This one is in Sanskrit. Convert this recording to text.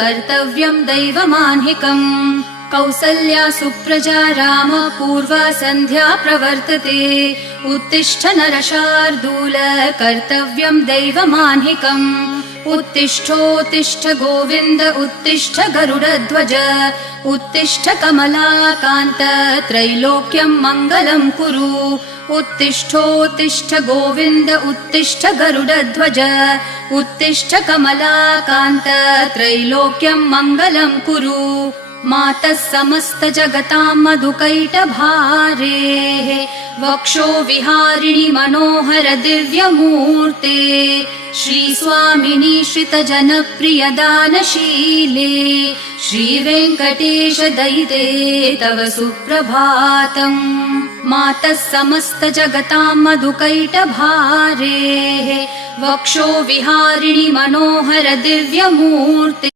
कर्तव्यं दैवमान्हिकम् कौसल्या सुप्रजा राम पूर्वा सन्ध्या प्रवर्तते उत्तिष्ठ नरशार्दूल कर्तव्यं दैवमान्हिकम् उत्तिष्ठोत्तिष्ठ गोविन्द उत्तिष्ठ गरुडध्वज उत्तिष्ठ कमलाकान्त त्रैलोक्यं मङ्गलं कुरु उत्तिष्ठोत्तिष्ठ गोविन्द उत्तिष्ठ गरुडध्वज उत्तिष्ठ कमलाकान्त त्रैलोक्यं मङ्गलं कुरु मातः समस्त जगतां मधुकैटभारेः वक्षो विहारिणि मनोहर दिव्यमूर्ते श्रीस्वामिनि श्रितजनप्रिय दानशीले श्रीवेङ्कटेश दयिते तव सुप्रभातम् मातः समस्त जगतां मधुकैटभारेः वक्षो विहारिणि मनोहर दिव्यमूर्ते